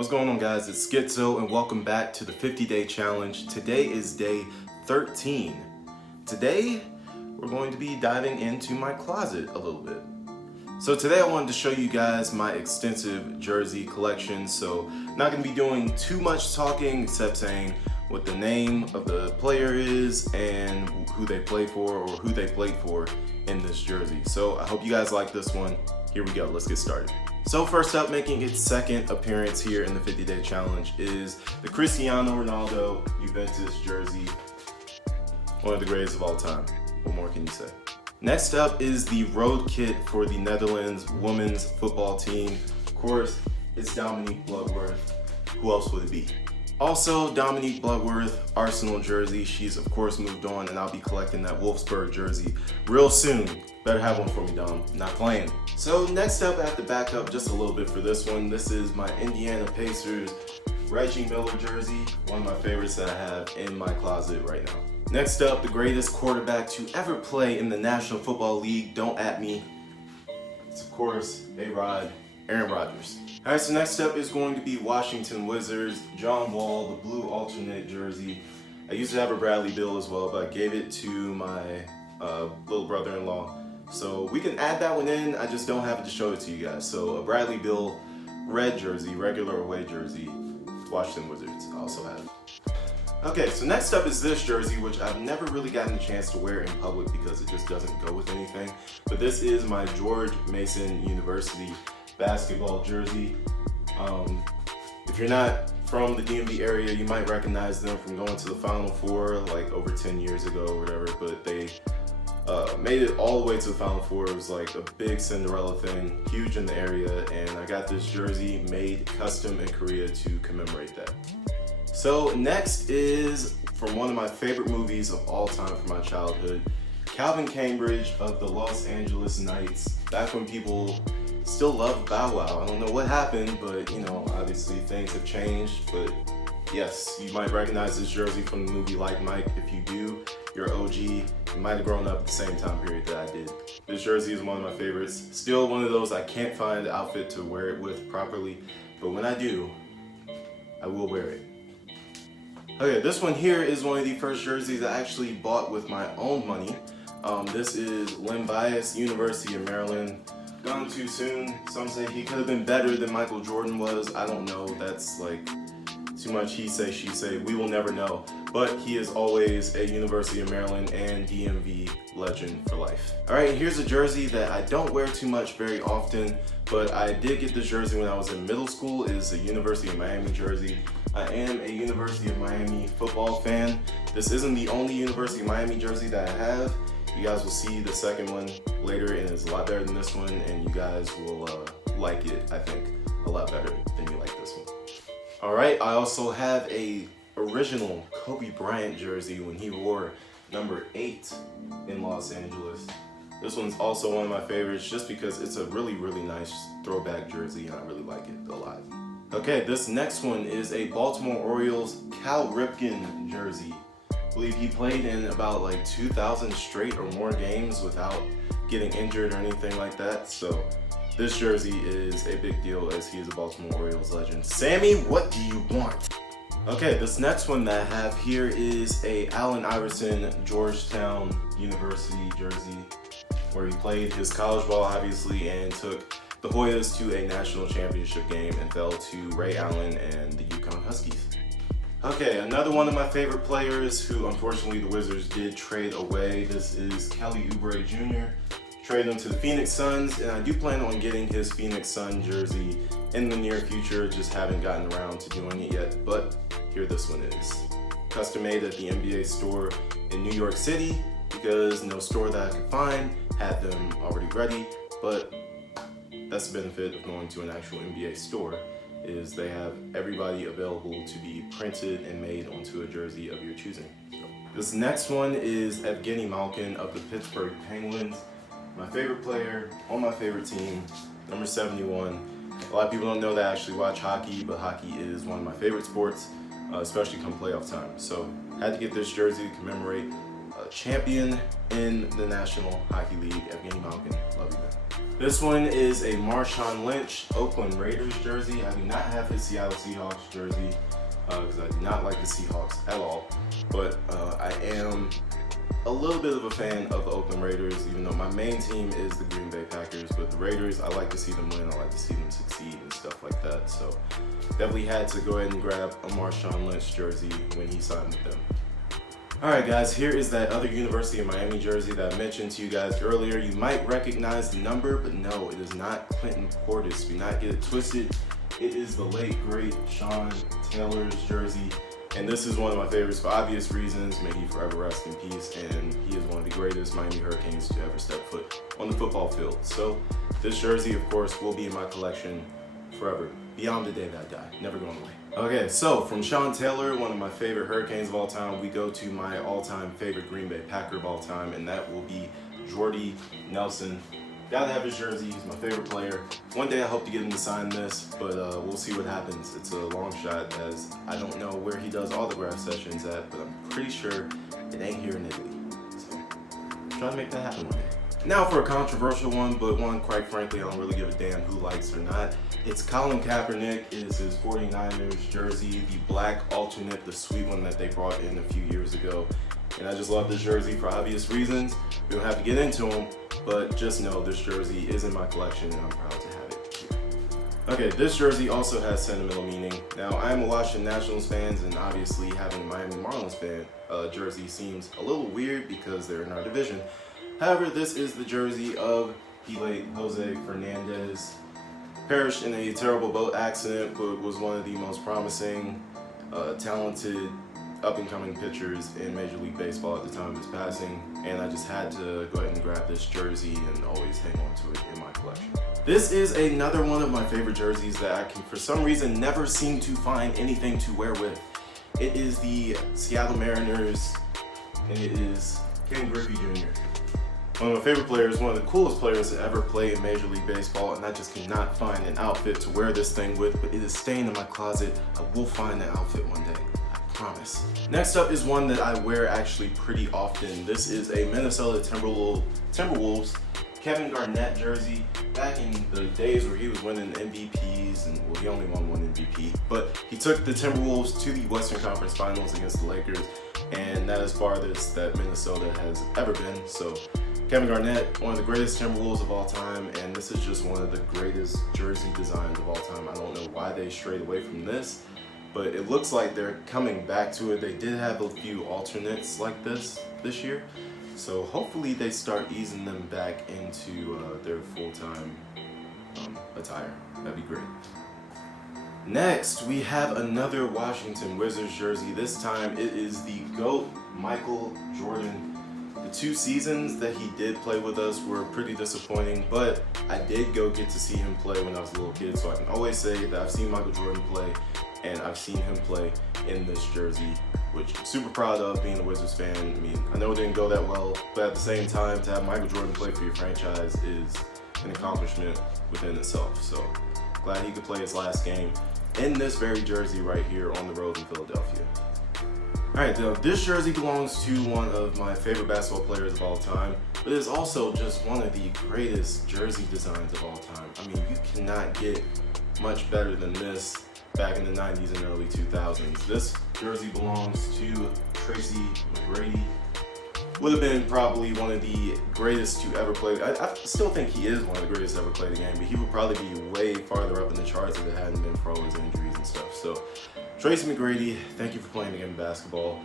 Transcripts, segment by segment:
What's going on, guys? It's Schizo and welcome back to the 50-day challenge. Today is day 13. Today we're going to be diving into my closet a little bit. So today I wanted to show you guys my extensive jersey collection. So not going to be doing too much talking except saying what the name of the player is and who they play for or who they played for in this jersey. So I hope you guys like this one. Here we go, let's get started. So first up, making its second appearance here in the 50-day challenge is the Cristiano Ronaldo Juventus jersey. One of the greatest of all time. What more can you say? Next up is the road kit for the Netherlands women's football team. Of course, it's Dominique Bloodworth. Who else would it be? Also, Dominique Bloodworth Arsenal jersey. She's of course moved on, and I'll be collecting that Wolfsburg jersey real soon. Better have one for me, Dom. Not playing. So next up, I have to back up just a little bit for this one. This is my Indiana Pacers Reggie Miller jersey. One of my favorites that I have in my closet right now. Next up, the greatest quarterback to ever play in the National Football League. Don't at me. It's of course A-Rod, Aaron Rodgers. All right, so next up is going to be Washington Wizards, John Wall, the blue alternate jersey. I used to have a Bradley Beal as well, but I gave it to my little brother-in-law. So we can add that one in, I just don't have it to show it to you guys. So a Bradley Beal red jersey, regular away jersey, Washington Wizards I also have. Okay, so next up is this jersey, which I've never really gotten a chance to wear in public because it just doesn't go with anything. But this is my George Mason University basketball jersey. If you're not from the DMV area, you might recognize them from going to the Final Four like over 10 years ago or whatever, but they made it all the way to the Final Four. It was like a big Cinderella thing, huge in the area, and I got this jersey made custom in Korea to commemorate that. So next is from one of my favorite movies of all time from my childhood, Calvin Cambridge of the Los Angeles Knights. Back when people still loved Bow Wow. I don't know what happened, but you know, obviously things have changed. But yes, you might recognize this jersey from the movie Like Mike. If you do, you're OG. You might have grown up at the same time period that I did. This jersey is one of my favorites. Still one of those I can't find the outfit to wear it with properly, but when I do, I will wear it. Okay, this one here is one of the first jerseys I actually bought with my own money. This is Len Bias, University of Maryland. Gone too soon. Some say he could have been better than Michael Jordan was. I don't know. That's like too much he say, she say. We will never know. But he is always a University of Maryland and DMV legend for life. All right, here's a jersey that I don't wear too much very often, but I did get this jersey when I was in middle school. It is a University of Miami jersey. I am a University of Miami football fan. This isn't the only University of Miami jersey that I have. You guys will see the second one later, and it's a lot better than this one, and you guys will like it, I think, a lot better than you like this one. All right, I also have a original Kobe Bryant jersey when he wore number 8 in Los Angeles. This one's also one of my favorites just because it's a really, really nice throwback jersey, and I really like it a lot. Okay, this next one is a Baltimore Orioles Cal Ripken jersey. I believe he played in about like 2,000 straight or more games without getting injured or anything like that. So this jersey is a big deal as he is a Baltimore Orioles legend. Sammy, what do you want? Okay, this next one that I have here is a Allen Iverson Georgetown University jersey where he played his college ball obviously and took the Hoyas to a national championship game and fell to Ray Allen and the UConn Huskies. Okay, another one of my favorite players who unfortunately the Wizards did trade away. This is Kelly Oubre Jr. Traded him to the Phoenix Suns, and I do plan on getting his Phoenix Sun jersey in the near future. Just haven't gotten around to doing it yet, but here this one is. Custom made at the NBA store in New York City because no store that I could find had them already ready, but that's the benefit of going to an actual NBA store, is they have everybody available to be printed and made onto a jersey of your choosing. So, this next one is Evgeny Malkin of the Pittsburgh Penguins. My favorite player on my favorite team, number 71. A lot of people don't know that I actually watch hockey, but hockey is one of my favorite sports, especially come playoff time. So I had to get this jersey to commemorate champion in the National Hockey League, Evgeny Malkin. Love you, man. This one is a Marshawn Lynch Oakland Raiders jersey. I do not have his Seattle Seahawks jersey because I do not like the Seahawks at all. But I am a little bit of a fan of the Oakland Raiders, even though my main team is the Green Bay Packers. But the Raiders, I like to see them win. I like to see them succeed and stuff like that. So definitely had to go ahead and grab a Marshawn Lynch jersey when he signed with them. Alright guys, here is that other University of Miami jersey that I mentioned to you guys earlier. You might recognize the number, but no, it is not Clinton Portis. Do not get it twisted. It is the late, great Sean Taylor's jersey. And this is one of my favorites for obvious reasons. May he forever rest in peace. And he is one of the greatest Miami Hurricanes to ever step foot on the football field. So this jersey, of course, will be in my collection forever. Beyond the day that I die. Never going away. Okay, so from Sean Taylor, one of my favorite Hurricanes of all time, we go to my all-time favorite Green Bay Packer of all time, and that will be Jordy Nelson. Gotta have his jersey. He's my favorite player. One day I hope to get him to sign this, but we'll see what happens. It's a long shot, as I don't know where he does autograph sessions at, but I'm pretty sure it ain't here in Italy. So try to make that happen one day. Now for a controversial one, but one quite frankly I don't really give a damn who likes or not. It's Colin Kaepernick. It is his 49ers jersey, the black alternate, the sweet one that they brought in a few years ago. And I just love this jersey for obvious reasons. We don't have to get into them, but just know this jersey is in my collection and I'm proud to have it here. Okay, this jersey also has sentimental meaning. Now, I am a Washington Nationals fan, and obviously having a Miami Marlins fan jersey seems a little weird because they're in our division. However, this is the jersey of the late Jose Fernandez. Perished in a terrible boat accident, but was one of the most promising, talented, up-and-coming pitchers in Major League Baseball at the time of his passing. And I just had to go ahead and grab this jersey and always hang on to it in my collection. This is another one of my favorite jerseys that I can, for some reason, never seem to find anything to wear with. It is the Seattle Mariners, and it is Ken Griffey Jr. One of my favorite players, one of the coolest players to ever play in Major League Baseball, and I just cannot find an outfit to wear this thing with, but it is staying in my closet. I will find that outfit one day, I promise. Next up is one that I wear actually pretty often. This is a Minnesota Timberwolves Kevin Garnett jersey. Back in the days where he was winning MVPs, and well, he only won one MVP, but he took the Timberwolves to the Western Conference Finals against the Lakers, and that is farthest that Minnesota has ever been. So Kevin Garnett, one of the greatest Timberwolves of all time, and this is just one of the greatest jersey designs of all time. I don't know why they strayed away from this, but it looks like they're coming back to it. They did have a few alternates like this year, so hopefully they start easing them back into their full-time attire. That'd be great. Next, we have another Washington Wizards jersey. This time it is the GOAT, Michael Jordan. The 2 seasons that he did play with us were pretty disappointing, but I did go get to see him play when I was a little kid, so I can always say that I've seen Michael Jordan play, and I've seen him play in this jersey, which I'm super proud of being a Wizards fan. I mean, I know it didn't go that well, but at the same time, to have Michael Jordan play for your franchise is an accomplishment within itself. So glad he could play his last game in this very jersey right here on the road in Philadelphia. Alright, now this jersey belongs to one of my favorite basketball players of all time, but it is also just one of the greatest jersey designs of all time. I mean, you cannot get much better than this back in the 90s and early 2000s. This jersey belongs to Tracy McGrady. Would have been probably one of the greatest to ever play. I still think he is one of the greatest to ever play the game, but he would probably be way farther up in the charts if it hadn't been for all his injuries and stuff. So Tracy McGrady, thank you for playing the game of basketball.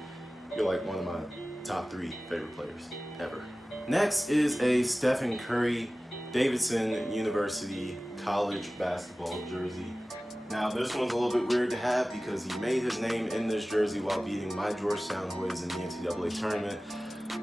You're like one of my top 3 favorite players ever. Next is a Stephen Curry Davidson University college basketball jersey. Now this one's a little bit weird to have because he made his name in this jersey while beating my Georgetown Hoyas in the NCAA tournament.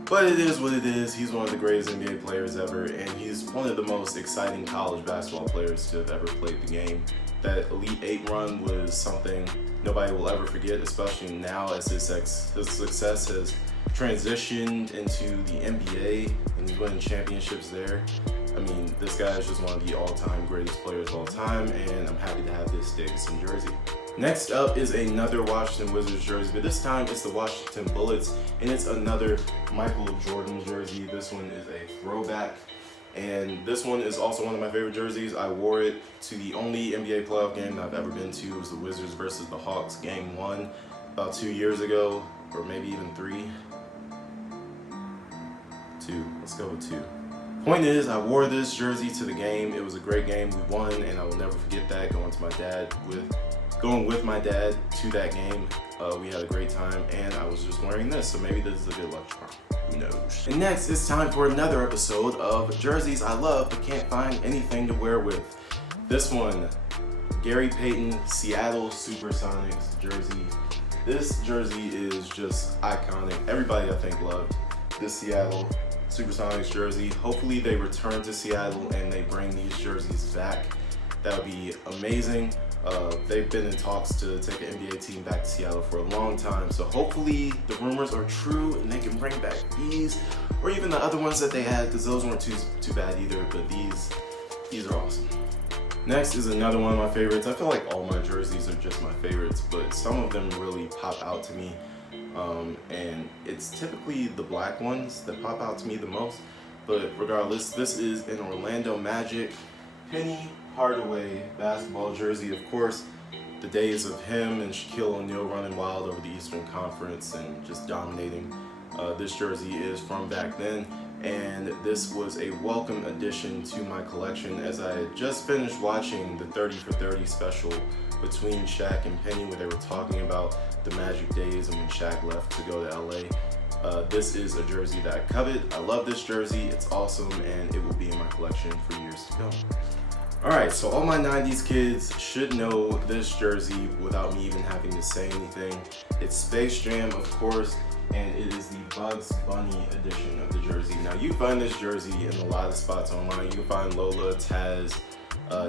But it is what it is. He's one of the greatest NBA players ever, and he's one of the most exciting college basketball players to have ever played the game. That Elite 8 run was something nobody will ever forget, especially now as his success has transitioned into the NBA and he's winning championships there. I mean, this guy is just one of the all-time greatest players of all time, and I'm happy to have this Davidson jersey. Next up is another Washington Wizards jersey, but this time it's the Washington Bullets, and it's another Michael Jordan jersey. This one is a throwback, and this one is also one of my favorite jerseys. I wore it to the only NBA playoff game that I've ever been to. It was the Wizards versus the Hawks, game 1, about 2 years ago, or maybe even 3. 2, let's go with 2. Point is, I wore this jersey to the game. It was a great game. We won, and I will never forget that, going with my dad to that game. We had a great time, and I was just wearing this, so maybe this is a good luck charm. Who knows? And next, it's time for another episode of jerseys I love but can't find anything to wear with. This one, Gary Payton Seattle Supersonics jersey. This jersey is just iconic. Everybody, I think, loved this Seattle Supersonics jersey. Hopefully they return to Seattle and they bring these jerseys back. That would be amazing. They've been in talks to take an NBA team back to Seattle for a long time, so hopefully the rumors are true and they can bring back these, or even the other ones that they had, because those weren't too bad either, but these are awesome. Next is another one of my favorites. I feel like all my jerseys are just my favorites, but some of them really pop out to me. And it's typically the black ones that pop out to me the most. But regardless, this is an Orlando Magic Penny Hardaway basketball jersey. Of course, the days of him and Shaquille O'Neal running wild over the Eastern Conference and just dominating. This jersey is from back then, and this was a welcome addition to my collection as I had just finished watching the 30 for 30 special between Shaq and Penny, where they were talking about the Magic days and when Shaq left to go to LA. This is a jersey that I covet. I love this jersey. It's awesome, and it will be in my collection for years to come. Alright, so all my 90s kids should know this jersey without me even having to say anything. It's Space Jam, of course, and it is the Bugs Bunny edition of the jersey. Now, you find this jersey in a lot of spots online. You can find Lola, Taz,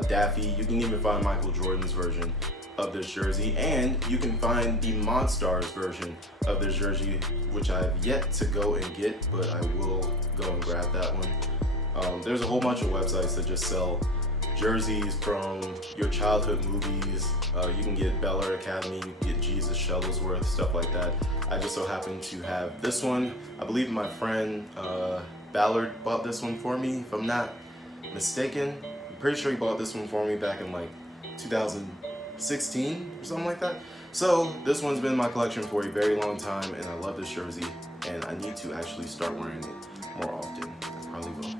Daffy. You can even find Michael Jordan's version of this jersey, and you can find the Monstars version of this jersey, which I've yet to go and get, but I will go and grab that one. There's a whole bunch of websites that just sell jerseys from your childhood movies. You can get Bel Air Academy, you can get Jesus Shuttlesworth, stuff like that. I just so happen to have this one. I believe my friend Ballard bought this one for me, if I'm not mistaken. I'm pretty sure he bought this one for me back in like 2016 or something like that. So this one's been in my collection for a very long time, and I love this jersey, and I need to actually start wearing it more often. I probably will.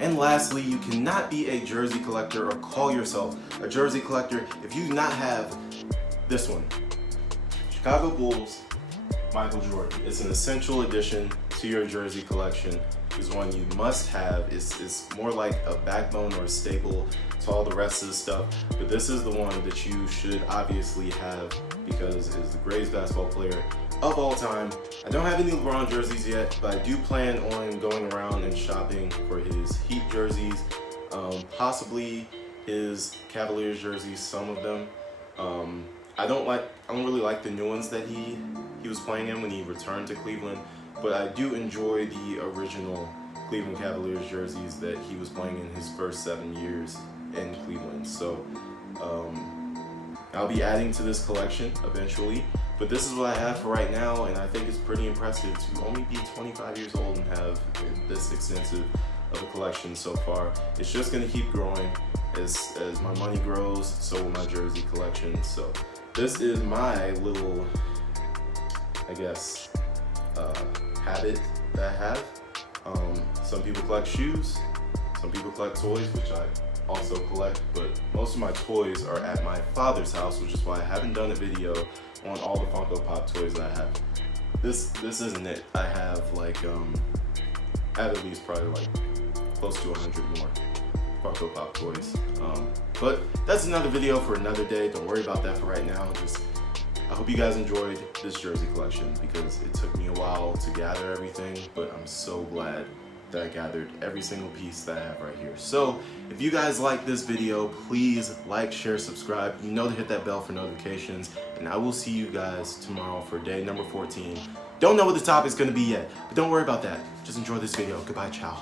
And lastly, you cannot be a jersey collector or call yourself a jersey collector if you do not have this one. Chicago Bulls, Michael Jordan. It's an essential addition to your jersey collection. It's one you must have. It's more like a backbone or a staple to all the rest of the stuff. But this is the one that you should obviously have because it's the greatest basketball player of all time. I don't have any LeBron jerseys yet, but I do plan on going around and shopping for his Heat jerseys, possibly his Cavaliers jerseys, some of them. I don't really like the new ones that he was playing in when he returned to Cleveland, but I do enjoy the original Cleveland Cavaliers jerseys that he was playing in his first 7 years in Cleveland. So I'll be adding to this collection eventually, but this is what I have for right now, and I think it's pretty impressive to only be 25 years old and have this extensive of a collection so far. It's just going to keep growing as my money grows, so will my jersey collection. So this is my little, I guess, habit that I have. Some people collect shoes, some people collect toys, which I also collect, but most of my toys are at my father's house, which is why I haven't done a video on all the Funko Pop toys that I have. This isn't it. I have at least probably like close to 100 more Funko Pop toys. But that's another video for another day. Don't worry about that for right now. I hope you guys enjoyed this jersey collection because it took me a while to gather everything, but I'm so glad that I gathered every single piece that I have right here. So if you guys like this video, please like, share, subscribe. You know to hit that bell for notifications, and I will see you guys tomorrow for day number 14. Don't know what the topic's gonna be yet, but don't worry about that. Just enjoy this video. Goodbye, ciao.